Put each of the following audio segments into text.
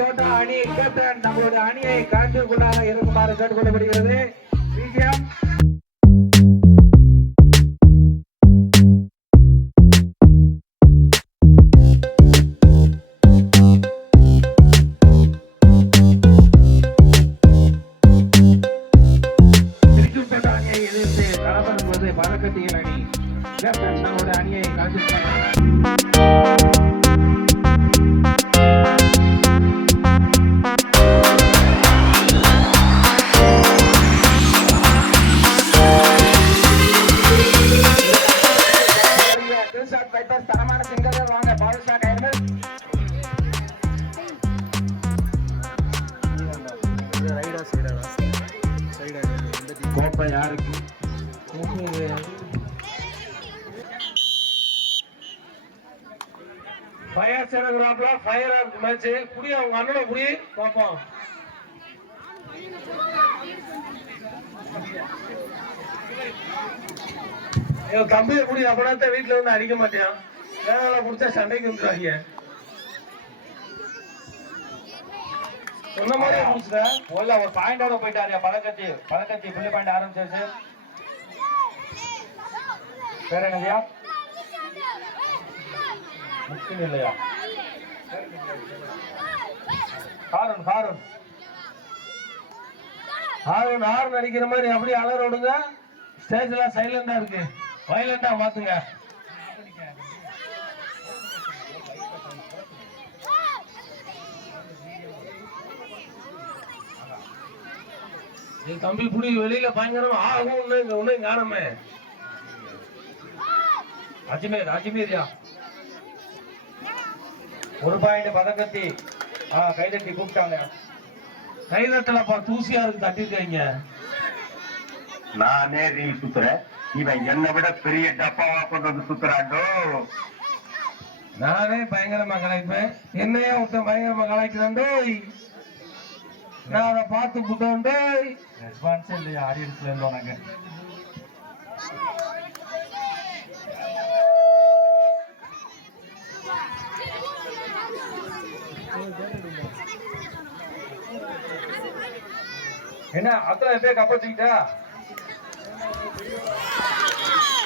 தோட்ட அணி கேப்டன் நம்மளுடைய அணியை காட்டுக்குள்ளாக இருக்குமாறு கேட்டுக்கொள்ளப்படுகிறது. விஜயம். திருச்சூர்பேட்டை அணியை எதிர்த்து அணி. கேப்டன் நம்மளுடைய அணியை காட்டுக்குள்ளாக ஃபயர் சேனகுறாப்ல ஃபயர் இருக்கு மேட்ச் குடி அவங்க அண்ணனை குடி பார்ப்போம் என் தம்பியை குடி அப்படின்னா வீட்டுல வந்து அடிக்க மாட்டேன் வேலை குடிச்சா சண்டைக்கு வந்துடுவாங்க சொன்ன மாதிரியே குடிச்சுட உள்ள ஒரு பாயிண்டோட போயிட்டாரு பதக்கத்தி பதக்கத்தி புள்ளி பாயிண்ட் ஆரம்பிச்சிருச்சு பேர் என்னதியா முக்கியம் இல்லையா ஹாரன் ஹாரன். ஹாரன் ஹாரன் அடிக்கிற மாதிரி அப்படியே அலற விடுங்க. ஸ்டேஜ்ல சைலண்டா இருக்கு. வயலண்டா மாத்துங்க. என் தம்பி புடி வெளியில பயங்கரமா ஆகும் இங்க ஒன்னும் காணமே அஜ்மீர் அஜ்மீர்யா ஒரு பாயிண்ட் பதக்கத்தி ஆ கைதட்டி கூப்பிட்டாங்க. கைதட்டலப்பா தூசியா இருக்கு தட்டிருக்காங்க? நானே ரீல் சுத்துறேன். இவன் என்னை விட பெரிய டப்பாவா கொண்டு வந்து சுத்துறாண்டோ நானே பயங்கரமா கலாய்ப்பேன். என்னையே ஒருத்தன் பயங்கரமா கலாய்க்கிறான் டேய். நான் அதை பார்த்து புட்டோம் டேய். ரெஸ்பான்ஸே இல்லையா ஆடியன்ஸ்ல இருந்தோம் நாங்க என்ன அத்தனை பேர் கப்பச்சிக்கிட்டா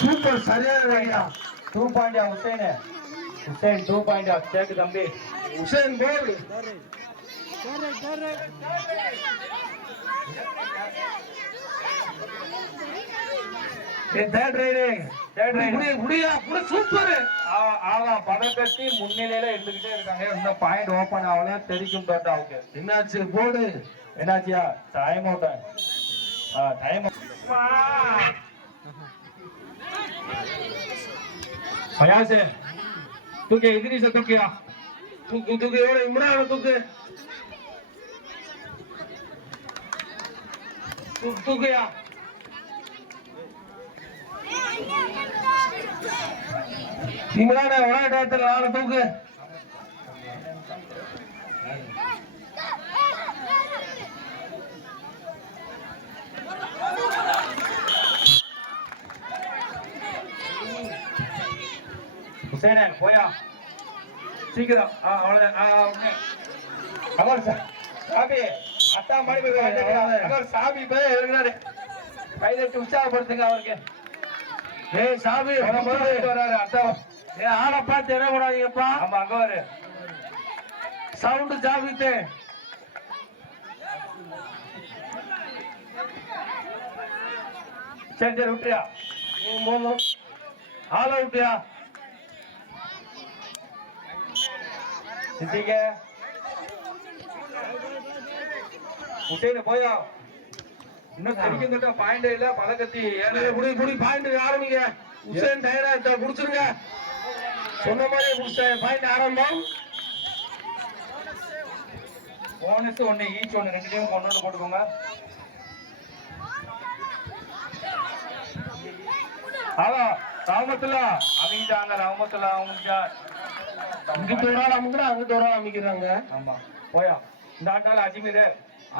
சூப்பர் சரியான ஐடியா டூ பாயிண்டா ஹுசைன் ஹுசைன் டூ பாயிண்டா கேக்கு தம்பி. உசேன் போல் முன்னிலையில இருந்துகிட்டே இருக்காங்க. இன்னும் பாயிண்ட் ஓபன் ஆகல தெரிக்கும் தோட்டாவுக்கு என்னாச்சு போடு. என்னாச்சியா? டைம் அவுட் டைம் பயாசே தூக்கி எதிரிச தூக்கியா? தூக்கு தூக்கு எவ்வளவு இம்ரான தூக்கு? தூக்கு தூக்குயா? இம்ரான விளையாட்டு நாலு தூக்கு. போயா. சீக்கிரம். அவ்வளவுதான். ஆ அவர் சாமி அத்தா மணி அவர் சாமி போய் உற்சாகப்படுத்துங்க அவருக்கு. ஏய் சாமி வராரு அத்தா. ஏ ஆளை பார்த்து என்ன கூடாதீங்கப்பா ஆமா அங்க வரு. சவுண்டு ஜாபித்து. சரி சரி விட்டுறியா? போதும் ஆளை விட்டியா சித்திக்க. ஹுசேன் போயா. இன்னும் தெரிக்கும் தொட்டா பாயிண்ட் இல்ல பதக்கத்தி புடி புடி பாயிண்ட் ஆரம்பிங்க உசேன் டயரா இருந்தா புடிச்சிருங்க சொன்ன மாதிரி பாயிண்ட் ஆரம்பம். போனஸ் ஒண்ணு ஈச் ஒண்ணு ரெண்டு டீம் ஒண்ணு போட்டுக்கோங்க. அதான் ராமத்துல. அமைஞ்சாங்க ரஹமத்துல்லா அமைஞ்சா இங்கிட்ட ஒரு ஆள் அமுக்குறா அங்கிட்ட ஒரு ஆள் அமைக்கிறாங்க ஆமா. போயா. இந்த ஆட்டால அஜ்மீர்.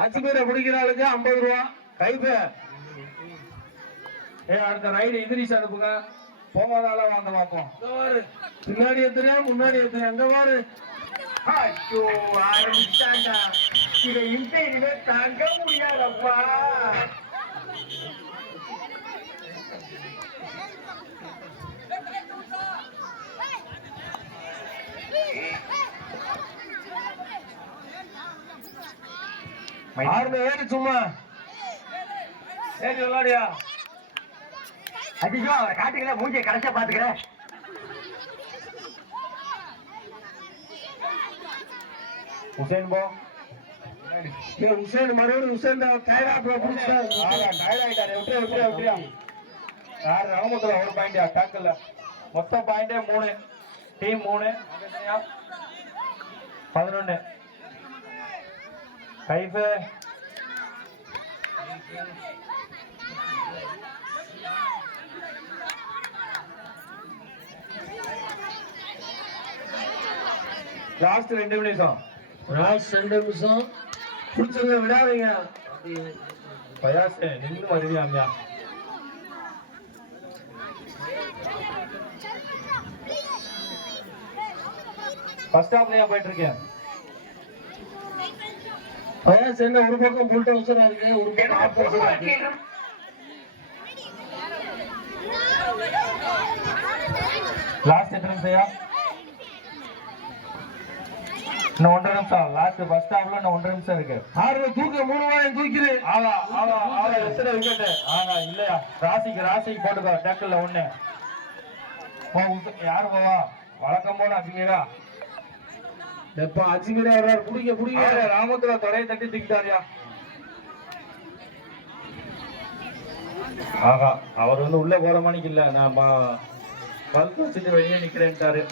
அஜ்மீரை பிடிக்கிற ஆளுக்கு ஐம்பது ரூபா. கைப்பே ஏ அடுத்த ரைடு எதிரிஸ் அனுப்புங்க. போகாதால வாங்க பார்ப்போம் பின்னாடி எத்தனையா முன்னாடி எத்தனையா அங்க பாரு ஐயோ ஆரம்பிச்சாண்டா இதை இனிமே தாங்க முடியாதப்பா. ஏறு சும்மா. ஏறி விளையாடியா அதிகம் அவரை காட்டுங்களா மூஞ்சியை கடைசியா பாத்துக்கிறேன் உசேன் போ. உசேன் மறுபடியும் உசேன் தான் கைலாப்புல புடிச்சா ஆயிட்டாரு. விட்டுறியா விட்டுறியா விட்டுறியா யாரு ராமத்துல ஒரு பாயிண்டியா டாக்கல்ல மொத்தம் பாயிண்டே மூணு. டீம் மூணு. பதினொன்னு. கைஃபு லாஸ்ட் ரெண்டு நிமிஷம். ராஜ் ரெண்டு நிமிஷம். புடிச்சத விடாதீங்க. பயாசு நின்று வருவியாமியா ஃபர்ஸ்ட் ஹாஃப்லயே போயிட்டு இருக்கேன். பயாஸ் என்ன ஒரு பக்கம் புல்ட்ட அவசரா இருக்கு ஒரு பக்கம் எத்தனை நிமிஷம்யா இன்னும் ஒன்றரை நிமிஷம் லாஸ்ட் ஃபர்ஸ்ட் ஹாஃப்ல இன்னும் ஒன்றரை நிமிஷம் இருக்கு. ஆறுல தூக்க மூணு வாரம் தூக்கிடு. ஆவா ஆவா ஆவா எத்தனை விக்கெட் ஆனா இல்லையா? ராசிக்கு ராசிக்கு போட்டுக்கோ. டேக்கில் ஒண்ணு. யாரு போவா? வழக்கம் போல அபிங்கரா எப்ப அஜிமிரா வர்றாரு. புடிங்க புடிங்க. ராமத்துல தொலையை தட்டி தூக்கிட்டாரியா? ஆகா அவர் வந்து உள்ள போற மணிக்கு இல்ல. நான் ப- செஞ்சு வெளியே நிக்கிறேன்ட்டாரு.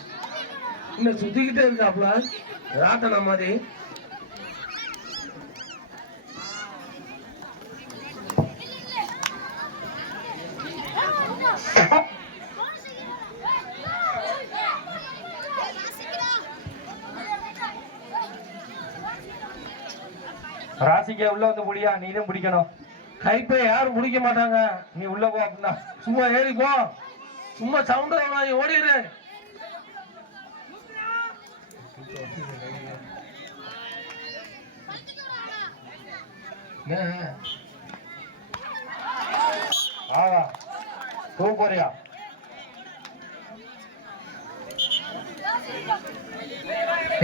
இன்னும் சுத்திக்கிட்டே இருக்காப்ல? ராட்டன மாதிரி. ராசிக்கு உள்ள வந்து முடியா நீ தான் பிடிக்கணும். கைப்பை யாரும் பிடிக்க மாட்டாங்க. நீ உள்ள போ அப்படின்னா. சும்மா ஏறி போ. சும்மா சவுண்ட் வாங்கி ஓடிடு. என்ன? ஆகா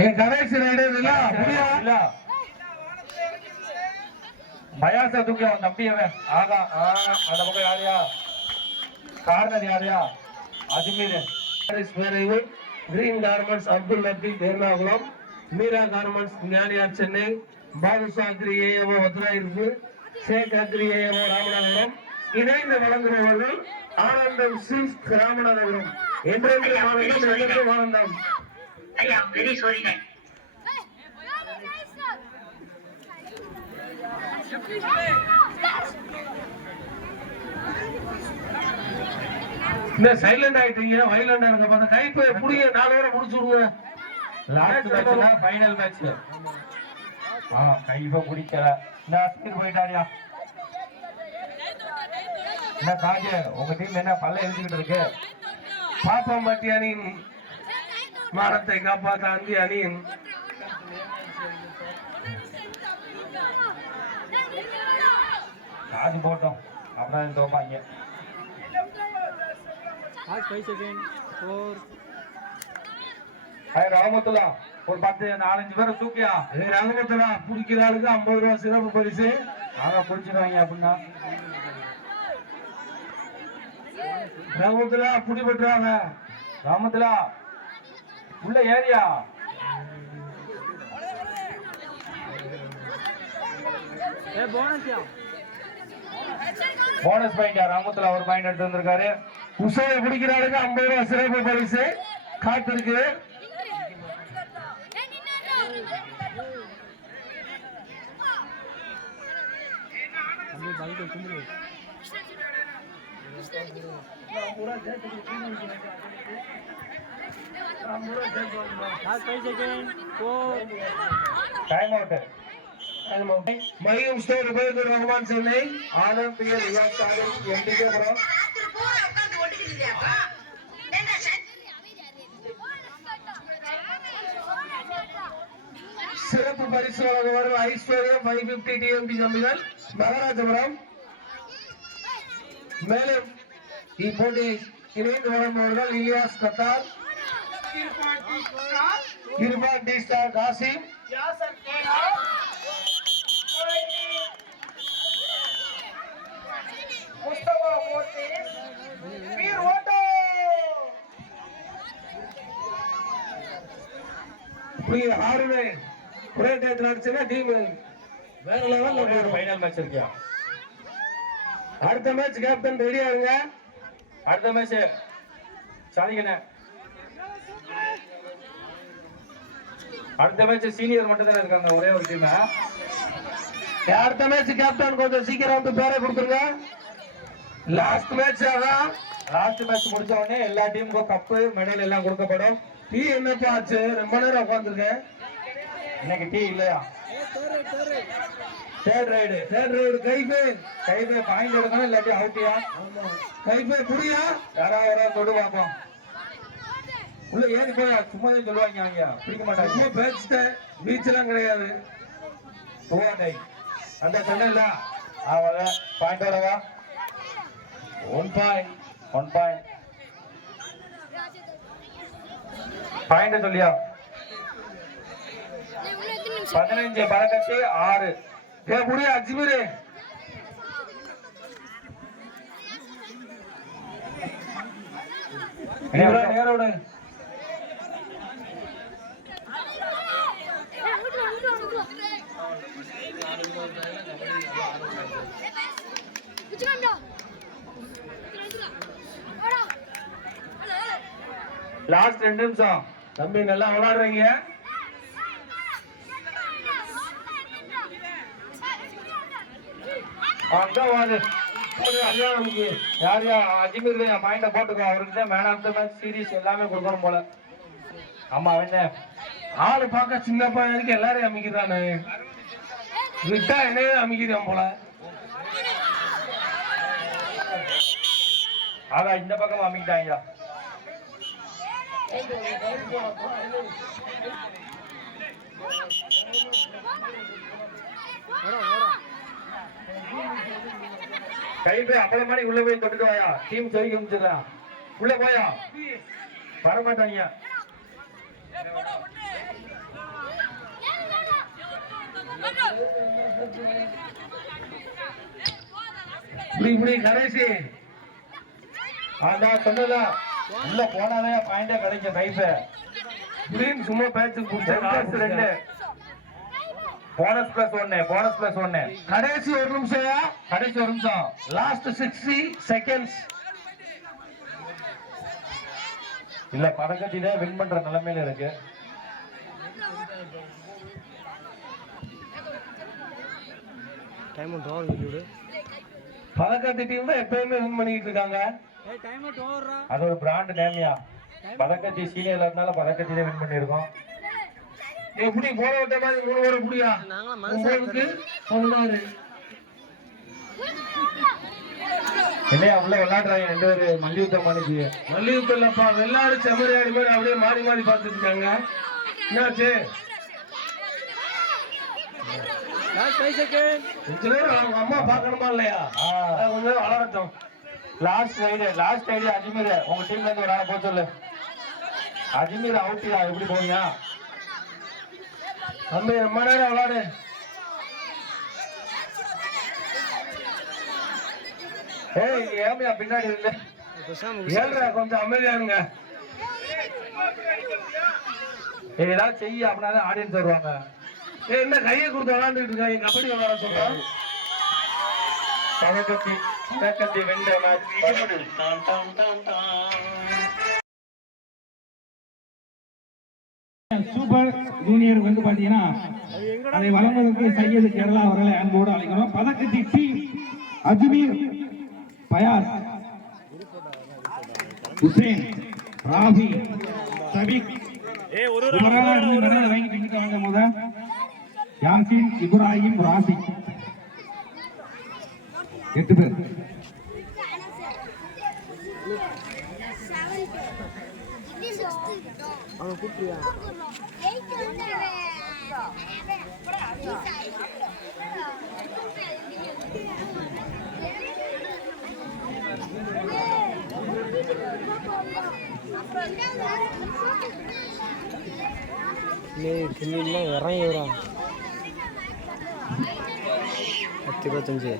என் கடைசி ரைடர் இல்ல பயாச தூக்கி அவன் தம்பியவன்? ஆகா அந்த பக்கம் யாரையா? கார்னர் யாரையா? Ajmer மேரைவு green garments Abdul Latheef Ernakulam Meera garments Gnaniyar Chennai Badusha agri AMO Vathirayiruppu Sheikh agri AMO Ramanathapuram இணைந்து வழங்குபவர்கள் ஆனந்தம் சில்க் ராமநாதபுரம் என்றென்று ஆனந்தம் என்றென்று ஆனந்தம் ஐயா வெரி சாரிங்க இந்த சைலண்ட் ஆயிட்டீங்க வைலண்டா இருக்க பார்த்தா கைப்பை புடிங்க நாலு முடிச்சு விடுங்க. லாஸ்ட் மேட்ச்ல ஃபைனல் மேட்ச் ஆ கைஃப பிடிக்கல. இந்த அஸ்கர் போயிட்டாரியா? என்ன காஜ உங்க டீம் என்ன பல்ல எழுதிக்கிட்டு இருக்கு? பாப்பாம்பட்டி அணியின் மானத்தை காப்பாற்ற அந்தி அணியின் காசு போட்டோம். அப்புறம் தோப்பாங்க? Last five seconds. Four. ஐ ராமத்துலா ஒரு பத்து நாலஞ்சு பேரை தூக்கியா ரங்கத்துல பிடிக்கிற ஆளுக்கு ஐம்பது ரூபா சிறப்பு பரிசு ஆனா பிடிச்சிருவாங்க அப்படின்னா ரங்கத்துல புடி பெற்றாங்க ராமத்துலா உள்ள ஏரியா. போனஸ் பாயிண்ட் ராமத்துல ஒரு பாயிண்ட் எடுத்து வந்திருக்காரு உசையை பிடிக்கிற ஆளுக்கு ஐம்பது ரூபா சிறப்பு பரிசு காத்திருக்கு தம்பி பைக்கு கும்பிடு Last five seconds. Four. Time out மையம் ஸ்டோர் உபயோக ரஹ்மான் சென்னை ஆனந்த் ஓட்டிக்கிட்டு பரிசு வழங்குவார்கள் ஐஸ்வர்யம் ஃபைவ் பிப்டி டிஎம்பி கம்பிகள். மகாராஜபுரம். மேலும் இப்போட்டி இணைந்து வழங்குவார்கள் Ilyas Qatar. Irfan T star Kasim. இப்படி ஆறுமே ஒரே டயத்தில் அடிச்சுன்னா டீம் வேற லெவல்ல போயிடும். ஃபைனல் மேட்ச் இருக்கியா? அடுத்த மேட்ச் கேப்டன் ரெடியா இருங்க. அடுத்த மேட்ச் சாதிக்கண்ணே. அடுத்த மேட்ச் சீனியர் மட்டும் தானே இருக்காங்க ஒரே ஒரு டீம் அடுத்த மேட்ச் கேப்டன் கொஞ்சம் சீக்கிரம் வந்து பேரை கொடுத்துருங்க. லாஸ்ட் மேட்ச் அதான் லாஸ்ட் மேட்ச் முடிச்ச உடனே எல்லா டீமுக்கும் கப்பு மெடல் எல்லாம் கொடுக்கப்படும். டீ என்னப்பா ஆச்சு? ரொம்ப நேரம் உட்காந்துருக்கேன் இன்னைக்கு டீ இல்லையா? தேர்ட் ரைடு தேர்ட் ரைடு கைபே கைபே பாயிண்ட் எடுக்கணும் இல்லாட்டி அவுட்டியா கைபே புரியா யாராவது யாராவது தொடு பார்ப்போம். உள்ள ஏறி போய்? சும்மா தான் சொல்லுவாங்க அவங்க. பிடிக்க மாட்டாங்க. ரொம்ப பேச்சுட்டேன் பீச்செல்லாம் கிடையாது. போவாண்டை அந்த சொன்னல அவள பாயிண்ட் வரவா? One point one point point சொல்லியா? பதினஞ்சு பதக்கத்து ஆறு. ஏ புரியா அஜ்மீர். நேரோட லாஸ்ட் ரெண்டு நிமிஷம். தம்பி நல்லா விளையாடுறீங்க. அதான் வாது அதுதான் நமக்கு யார் யார் அஜிமீர் என் பாயிண்ட போட்டுக்கோ. அவருக்கு தான் man of the match series எல்லாமே கொடுக்கணும் போல. ஆமா அவன் ஆளு பார்க்க சின்ன பையன் இருக்கு. எல்லாரையும் அமைக்கிறானே. விட்டா என்னையே அமைக்கிறான் போல. அதான் இந்த பக்கம் அமைக்கிட்டாங்க கை போய் அப்பள மாதிரி உள்ள போய் தொட்டுட்டு வாயா. டீம் ஜெயிக்க முடிச்சிடலாம் உள்ள போயா. வர மாட்டாங்க இப்படி இப்படி கடைசி அதான் சொன்னதா? உள்ள போனாதான் பாயிண்டே கிடைக்கும் இப்படின்னு சும்மா பேச்சு பிளஸ் ரெண்டு. போனஸ் பிளஸ் ஒன்னு போனஸ் பிளஸ் ஒன்னு கடைசி ஒரு நிமிஷம். கடைசி ஒரு நிமிஷம். லாஸ்ட் சிக்ஸ்டி செகண்ட்ஸ் இல்ல பதக்கத்திலே வின் பண்ற நிலைமையில இருக்கு. டைம் பதக்கத்து டீம் தான் எப்பயுமே வின் பண்ணிட்டு இருக்காங்க. ஏய் டைம் அவுட் ஓவர்ரா அது ஒரு பிராண்ட் நேமியா. பதக்கத்தி சீனியர்ல இருந்தாலும் பதக்கத்திலே வின் பண்ணிருக்கோம் எப்படி போன விட்ட மாதிரி மூணு உங்களுக்கு பதினாறு இல்லையா உள்ள விளையாடுறாங்க ரெண்டு பேரு. மல்யுத்தம் பண்ணிச்சு மல்லிகைப்பூ இல்லப்பா வெள்ளாடு செம்மறியாடு மாதிரி அப்படியே மாறி மாறி பார்த்துட்டு இருக்காங்க. என்னாச்சு? அம்மா பார்க்கணுமா இல்லையா? ஆ. அது கொஞ்ச நேரம் வளரட்டும் last raid last raid Ajmer உங்க டீம்ல இருந்து ஒரு ஆளை போக சொல்லு. அஜ்மீர் அவுட்டியா எப்படி போவீங்க? தம்பி ரொம்ப நேரம் விளாடு ஏய் ஏமியா பின்னாடி இல்ல பேசாம கொஞ்சம் அமைதியா இருங்க. ஏதாவது செய்ய அப்படின்னா ஆடியன்ஸ் வருவாங்க. ஏ என்ன கையை கொடுத்து விளாண்டுட்டு இருக்காங்க? கபடி விளாட சொல்றேன் பதக்கத்தி பதக்கத்தி வென்ற சூப்பர் ஜூனியர் வந்து பாத்தீங்கன்னா அதை வழங்குவதற்கு சையது கேரளா அவர்களை அன்போடு அழைக்கிறோம். பதக்கத்தி டீம் அஜ்மீர் பயாஸ் ஹுசேன் ராபி சபிக் வாங்கிட்டு இங்கிட்ட வாங்க முத. யாசின் இப்ராஹிம் ராசி எட்டு பேர். அவன் கூப்பிடுவா. இறங்கிடுறான் பத்து இருபத்தஞ்சு.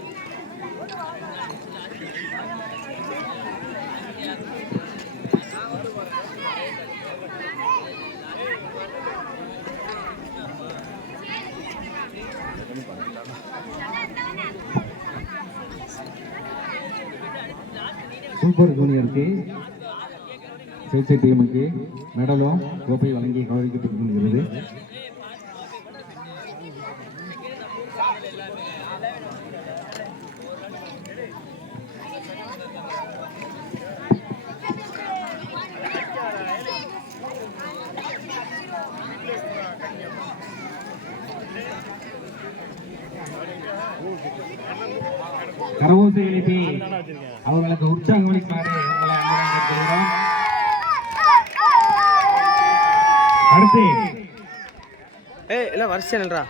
சூப்பர் ஜூனியருக்கு சிகிச்சை டீமுக்கு மெடலும் கோப்பை வழங்கி கௌரவிக்கப்பட்டு கொண்டிருக்கிறது கரவோசை எழுப்பி அவர்களுக்கு உற்சாகம் அளிக்குமாறு உங்களை அன்புடன். அடுத்து. ஏய் இல்லை வரிசையா நில்றா.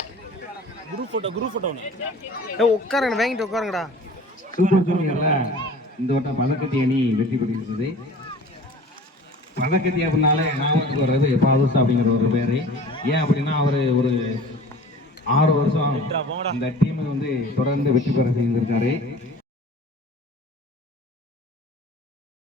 குரூப் ஃபோட்டோ குரூப் ஃபோட்டோ ஏ உட்காருங்க வாங்கிட்டு உட்காருங்கடா. சூப்பர் ஜூனியர்ல இந்த வட்டம் பதக்கத்தி அணி வெற்றி பெற்றிருந்தது பதக்கத்தி அப்படின்னாலே ஞாபகத்துக்கு வர்றது பாதுசா அப்படிங்கிற ஒரு பேரு. ஏன் அப்படின்னா அவரு ஒரு ஆறு வருஷம் அந்த டீமை வந்து தொடர்ந்து வெற்றி பெற செய்திருக்காரு.